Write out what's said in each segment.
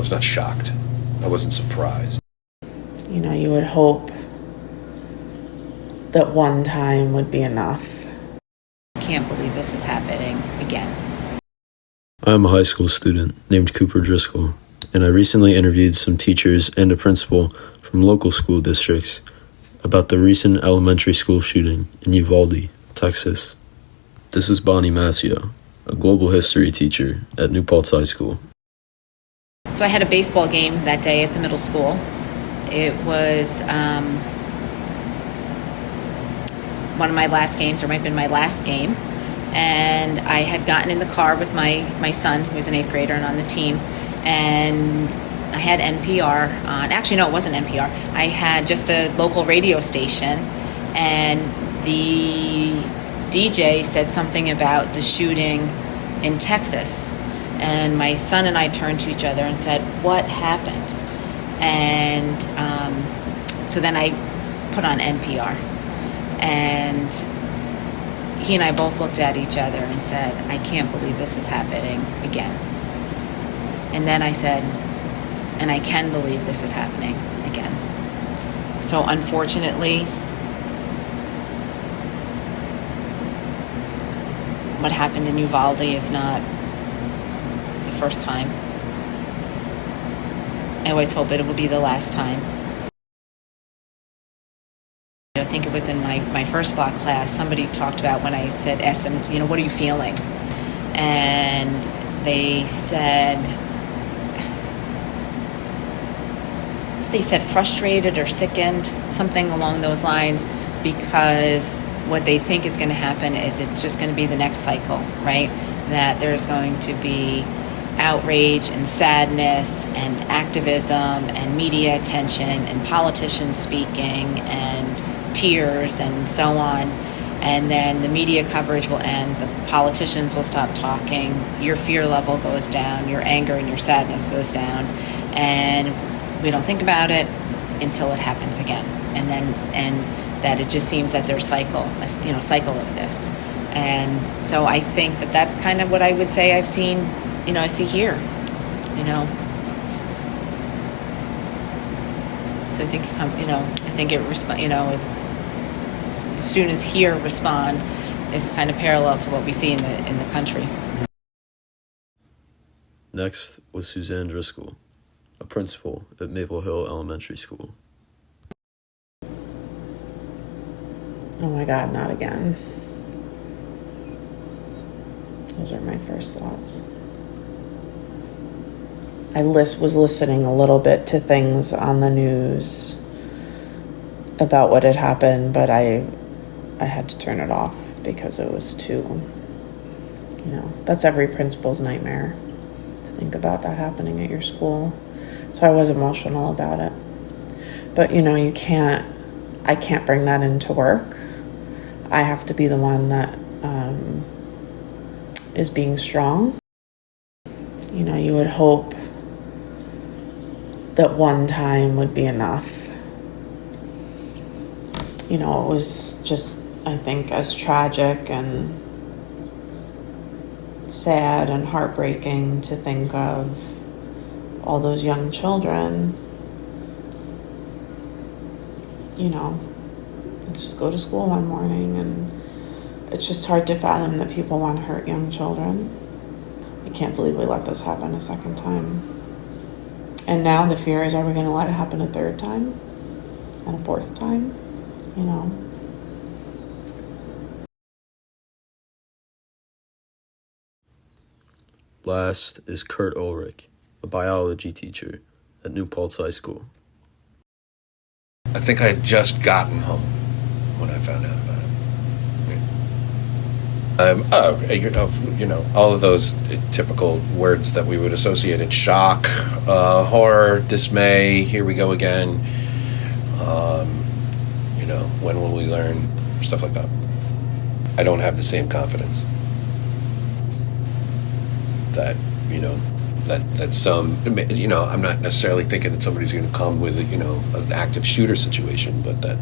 was not shocked. I wasn't surprised. You know, you would hope that one time would be enough. I can't believe this is happening again. I'm a high school student named Cooper Driscoll, and I recently interviewed some teachers and a principal from local school districts about the recent elementary school shooting in Uvalde, Texas. This is Bonnie Mascio, a global history teacher at New Paltz High School. So I had a baseball game that day at the middle school. It was one of my last games, or might have been my last game. And I had gotten in the car with my son, who was an 8th grader and on the team. And I had NPR on. Actually, no, it wasn't NPR. I had just a local radio station. And the DJ said something about the shooting in Texas. And my son and I turned to each other and said, "What happened?" And so then I put on NPR. And he and I both looked at each other and said, "I can't believe this is happening again." And then I said, "And I can believe this is happening again." So unfortunately, what happened in Uvalde is not the first time. I always hope it will be the last time. I think it was in my first block class, somebody talked about when I asked them, what are you feeling? And they said frustrated or sickened, something along those lines, because what they think is going to happen is it's just going to be the next cycle, right? That there's going to be outrage and sadness and activism and media attention and politicians speaking and tears and so on, and then the media coverage will end, the politicians will stop talking, your fear level goes down, your anger and your sadness goes down, and we don't think about it until it happens again, and that it just seems that there's cycle of this. And so I think that that's kind of what I would say I've seen, I see here, So I think as soon as here respond is kind of parallel to what we see in the country. Next was Suzanne Driscoll, a principal at Maple Hill Elementary School. Oh my God, not again. Those are my first thoughts. I was listening a little bit to things on the news about what had happened, but I had to turn it off because it was too, that's every principal's nightmare, to think about that happening at your school. So I was emotional about it. But, I can't bring that into work. I have to be the one that is being strong. You would hope that one time would be enough. It was just, I think, as tragic and sad and heartbreaking to think of all those young children, just go to school one morning, and it's just hard to fathom that people want to hurt young children. I can't believe we let this happen a second time. And now the fear is, are we going to let it happen a third time and a fourth time? Last is Kurt Ulrich, a biology teacher at New Paltz High School. I think I had just gotten home when I found out about it. All of those typical words that we would associate it: shock, horror, dismay, here we go again. When will we learn? Stuff like that. I don't have the same confidence that, that some, I'm not necessarily thinking that somebody's going to come with, an active shooter situation, but that,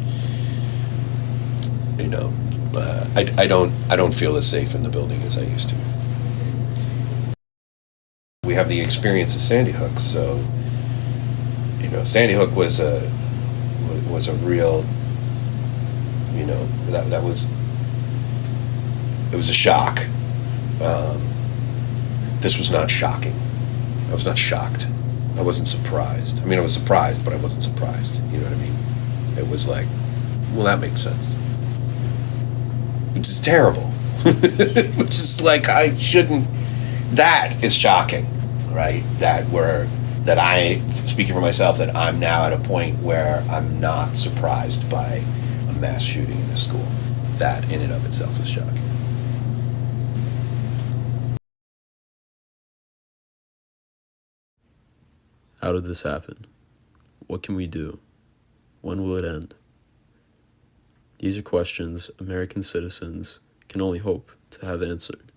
I don't feel as safe in the building as I used to. We have the experience of Sandy Hook. So, Sandy Hook was a real, that was, it was a shock. This was not shocking. I was not shocked. I wasn't surprised. I mean, I was surprised, but I wasn't surprised. You know what I mean? It was like, well, that makes sense. Which is terrible. Which is like, I shouldn't. That is shocking, right? That I, speaking for myself, that I'm now at a point where I'm not surprised by a mass shooting in a school. That in and of itself is shocking. How did this happen? What can we do? When will it end? These are questions American citizens can only hope to have answered.